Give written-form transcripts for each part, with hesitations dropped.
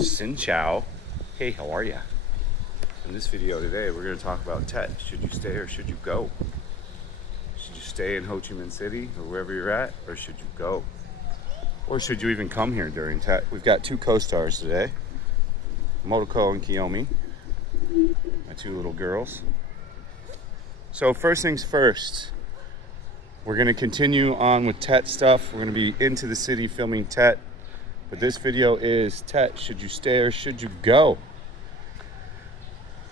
Xin Chao. Hey, how are ya? In this video today, we're going to talk about Tet. Should you stay or should you go? Should you stay in Ho Chi Minh City or wherever you're at, or should you go? Or should you even come here during Tet? We've got two co-stars today, Motoko and Kiyomi, my two little girls. So first things first, we're going to continue on with Tet stuff. We're going to be into the city filming Tet. But this video is Tet, should you stay or should you go?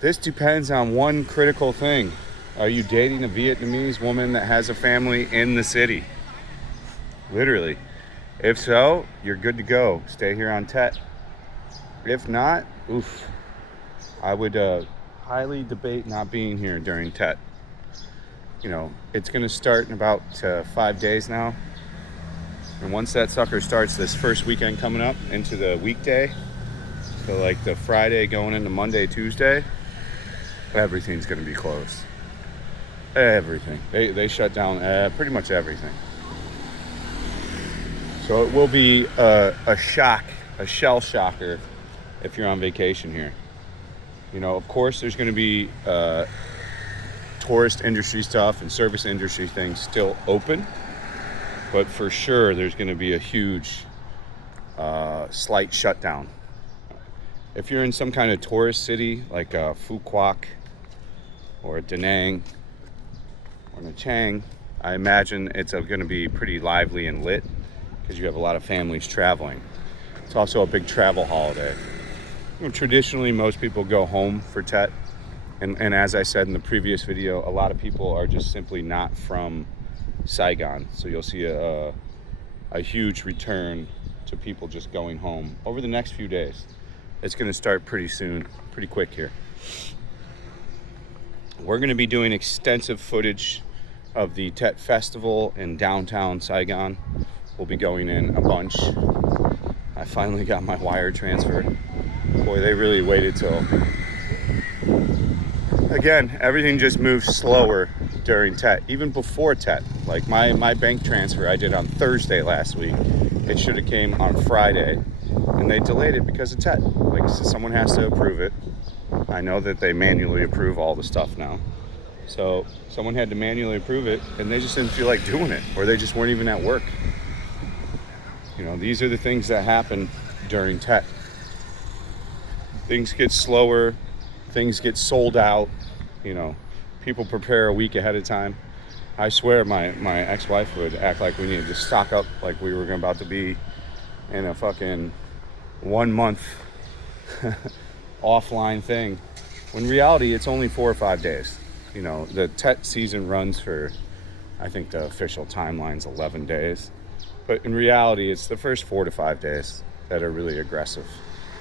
This depends on one critical thing. Are you dating a Vietnamese woman that has a family in the city? Literally. If so, you're good to go. Stay here on Tet. If not, oof. I would highly debate not being here during Tet. You know, it's going to start in about 5 days now. And once that sucker starts this first weekend coming up into the weekday, so like the Friday going into Monday, Tuesday, everything's going to be closed. Everything. They shut down pretty much everything. So it will be a shock, a shell shocker if you're on vacation here. You know, of course, there's going to be tourist industry stuff and service industry things still open. But for sure, there's going to be a huge, slight shutdown. If you're in some kind of tourist city like Phu Quoc or Da Nang or Nha Trang, I imagine it's going to be pretty lively and lit because you have a lot of families traveling. It's also a big travel holiday. You know, traditionally, most people go home for Tet. And as I said in the previous video, a lot of people are just simply not from Saigon, so you'll see a huge return to people just going home over the next few days. It's going to start pretty soon, pretty quick here. We're going to be doing extensive footage of the Tet Festival in downtown Saigon. We'll be going in a bunch. I finally got my wire transfer. Boy, they really waited till... Again, everything just moves slower during Tet, even before Tet. Like my bank transfer I did on Thursday last week. It should have came on Friday, and they delayed it because of Tet. Like, so someone has to approve it. I know that they manually approve all the stuff now. So someone had to manually approve it, and they just didn't feel like doing it, or they just weren't even at work. You know, these are the things that happen during Tet. Things get slower, things get sold out, you know. People prepare a week ahead of time. I swear my ex-wife would act like we needed to stock up like we were about to be in a fucking 1 month offline thing. When in reality, it's only 4 or 5 days. You know, the Tet season runs for, I think the official timeline's 11 days. But in reality, it's the first 4 to 5 days that are really aggressive.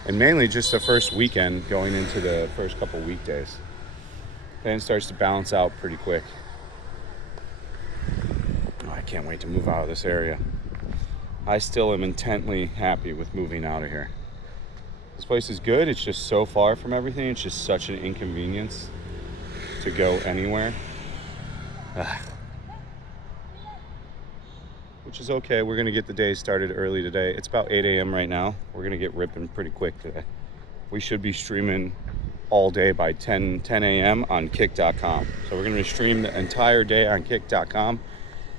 And mainly just the first weekend going into the first couple weekdays. Then it starts to balance out pretty quick. Oh, I can't wait to move out of this area. I still am intently happy with moving out of here. This place is good. It's just so far from everything. It's just such an inconvenience to go anywhere. Which is okay. We're going to get the day started early today. It's about 8 a.m. right now. We're going to get ripping pretty quick today. We should be streaming all day by 10 a.m. on kick.com. So we're going to stream the entire day on kick.com.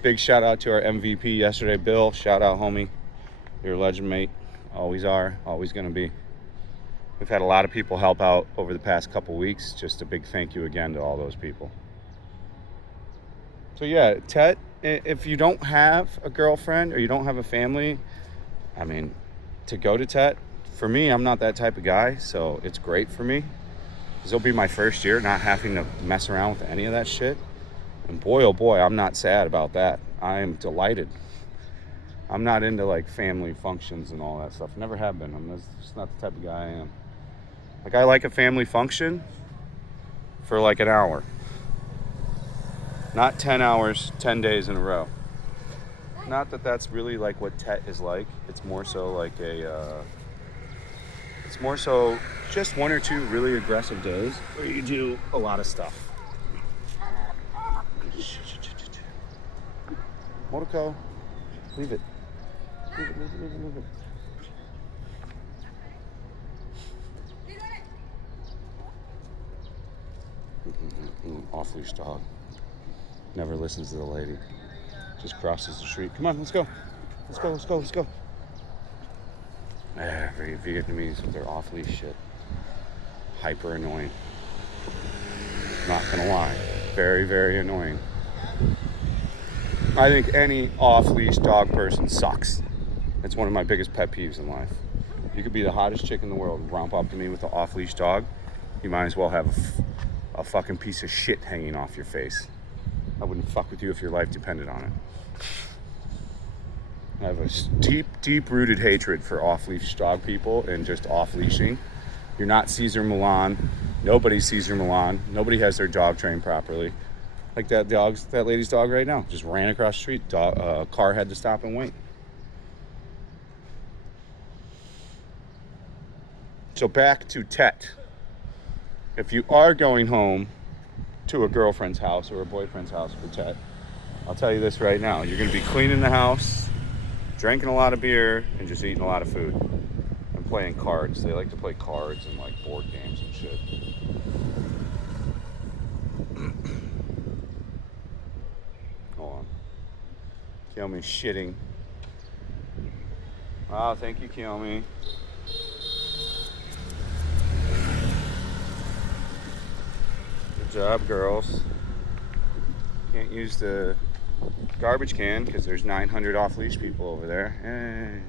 Big shout out to our MVP yesterday, Bill. Shout out, homie. You're a legend, mate. Always are, always going to be. We've had a lot of people help out over the past couple weeks. Just a big thank you again to all those people. So yeah, Tet, if you don't have a girlfriend or you don't have a family, I mean, to go to Tet, for me, I'm not that type of guy, so it's great for me. Because it'll be my first year not having to mess around with any of that shit. And boy, oh boy, I'm not sad about that. I am delighted. I'm not into like family functions and all that stuff. Never have been. I'm just not the type of guy I am. Like, I like a family function for like an hour. Not 10 hours, 10 days in a row. Not that that's really like what Tet is like. It's more so like it's more so just 1 or 2 really aggressive days where you do a lot of stuff. Motoko, leave it. Leave it. Off-leash dog. Never listens to the lady. Just crosses the street. Come on, let's go. Let's go, let's go, let's go. Very Vietnamese with their off-leash shit. Hyper annoying. Not gonna lie. Very, very annoying. I think any off-leash dog person sucks. It's one of my biggest pet peeves in life. You could be the hottest chick in the world, romp up to me with an off-leash dog. You might as well have a fucking piece of shit hanging off your face. I wouldn't fuck with you if your life depended on it. I have a deep-rooted hatred for off-leash dog people and just off-leashing. You're not Caesar Milan. Nobody's Caesar Milan. Nobody has their dog trained properly. Like that lady's dog right now. Just ran across the street. Car had to stop and wait. So back to Tet. If you are going home to a girlfriend's house or a boyfriend's house for Tet, I'll tell you this right now. You're going to be cleaning the house, drinking a lot of beer, and just eating a lot of food. And playing cards. They like to play cards and like board games and shit. Hold on. Kiyomi's shitting. Oh, thank you, Kiyomi. Good job, girls. Can't use the garbage can because there's 900 off-leash people over there.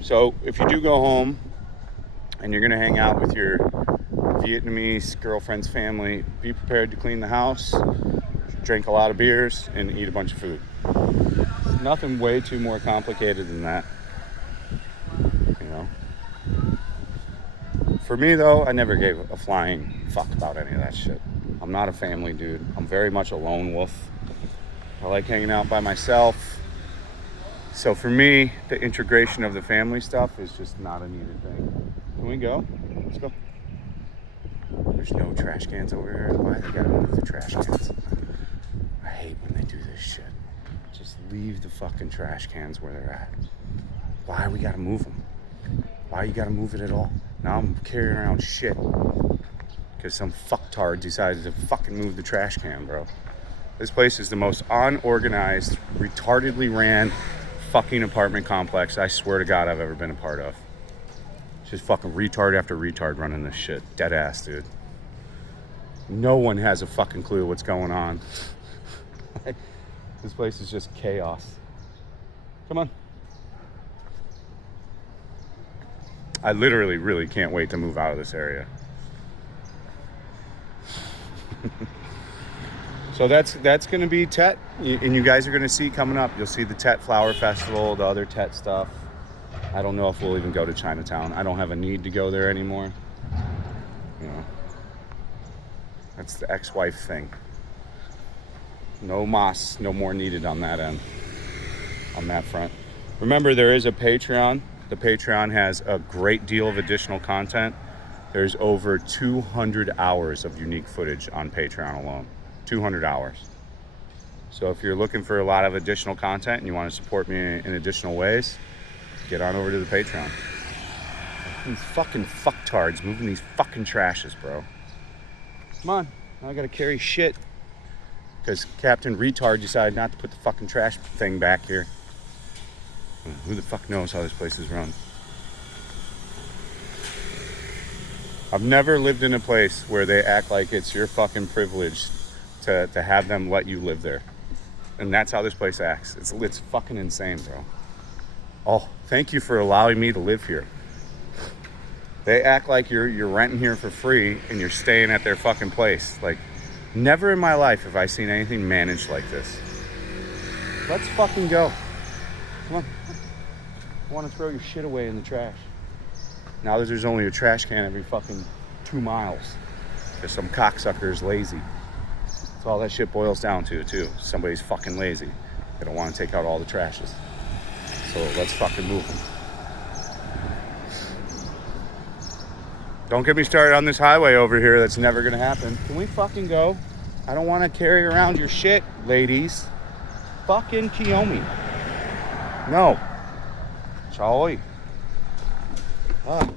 So if you do go home and you're gonna hang out with your Vietnamese girlfriend's family, be prepared to clean the house, drink a lot of beers, and eat a bunch of food. It's nothing way too more complicated than that, you know. For me though, I never gave a flying fuck about any of that shit. I'm not a family dude. I'm very much a lone wolf. I like hanging out by myself. So for me, the integration of the family stuff is just not a needed thing. Can we go? Let's go. There's no trash cans over here. Why they gotta move the trash cans? I hate when they do this shit. Just leave the fucking trash cans where they're at. Why we gotta move them? Why you gotta move it at all? Now I'm carrying around shit because some fucktard decided to fucking move the trash can, bro. This place is the most unorganized, retardedly ran fucking apartment complex I swear to God I've ever been a part of. Just fucking retard after retard running this shit. Dead ass, dude. No one has a fucking clue what's going on. This place is just chaos. Come on. I literally really can't wait to move out of this area. So that's going to be Tet, and you guys are going to see coming up. You'll see the Tet Flower Festival, the other Tet stuff. I don't know if we'll even go to Chinatown. I don't have a need to go there anymore. You know, that's the ex-wife thing. No mas, no more needed on that end, on that front. Remember, there is a Patreon. The Patreon has a great deal of additional content. There's over 200 hours of unique footage on Patreon alone. 200 hours. So if you're looking for a lot of additional content and you want to support me in additional ways, get on over to the Patreon. These fucking fucktards moving these fucking trashes, bro. Come on, now I gotta carry shit because Captain Retard decided not to put the fucking trash thing back here. Who the fuck knows how this place is run? I've never lived in a place where they act like it's your fucking privilege to have them let you live there. And that's how this place acts. It's fucking insane, bro. Oh, thank you for allowing me to live here. They act like you're renting here for free and you're staying at their fucking place. Like, never in my life have I seen anything managed like this. Let's fucking go. Come on. I want to throw your shit away in the trash. Now there's only a trash can every fucking 2 miles. Because some cocksucker is lazy. That's all that shit boils down to, too. Somebody's fucking lazy. They don't want to take out all the trashes. So let's fucking move them. Don't get me started on this highway over here. That's never going to happen. Can we fucking go? I don't want to carry around your shit, ladies. Fucking Kiyomi. No. Chaoi. Fuck.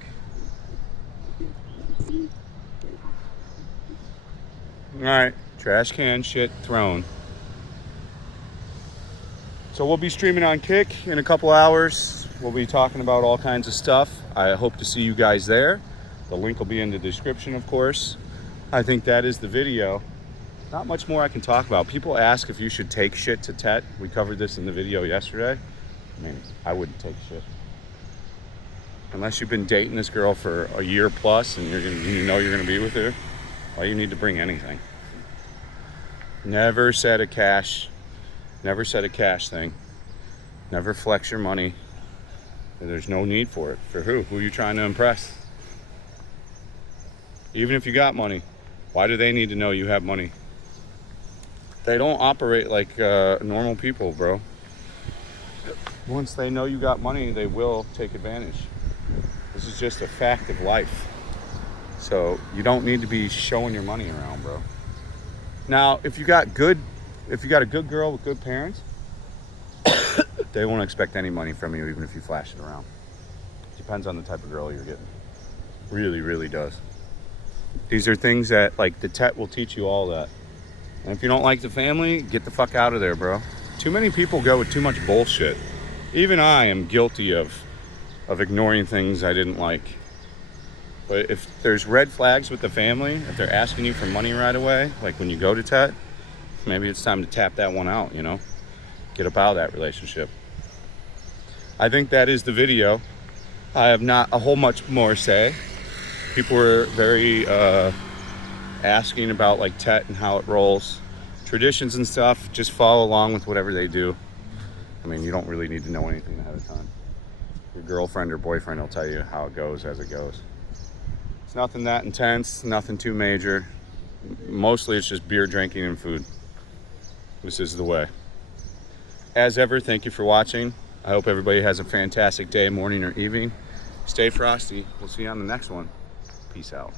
All right, trash can shit thrown. So we'll be streaming on Kick in a couple hours. We'll be talking about all kinds of stuff. I hope to see you guys there. The link will be in the description, of course. I think that is the video. Not much more I can talk about. People ask if you should take shit to Tet. We covered this in the video yesterday. I mean, I wouldn't take shit. Unless you've been dating this girl for a year plus and you know you're gonna be with her, why you need to bring anything? Never set a cash thing. Never flex your money. There's no need for it. For who? Who are you trying to impress? Even if you got money, why do they need to know you have money? They don't operate like normal people, bro. Once they know you got money, they will take advantage. This is just a fact of life. So you don't need to be showing your money around, bro. Now, if you got a good girl with good parents, they won't expect any money from you, even if you flash it around. Depends on the type of girl you're getting. Really, really does. These are things that, like, the Tet will teach you all that. And if you don't like the family, get the fuck out of there, bro. Too many people go with too much bullshit. Even I am guilty of ignoring things I didn't like. But if there's red flags with the family, if they're asking you for money right away, like when you go to Tet, maybe it's time to tap that one out, you know? Get up out of that relationship. I think that is the video. I have not a whole much more to say. People were very asking about like Tet and how it rolls. Traditions and stuff, just follow along with whatever they do. I mean, you don't really need to know anything ahead of time. Your girlfriend or boyfriend will tell you how it goes as it goes. It's nothing that intense, nothing too major. Mostly it's just beer drinking and food. This is the way. As ever, thank you for watching. I hope everybody has a fantastic day, morning or evening. Stay frosty. We'll see you on the next one. Peace out.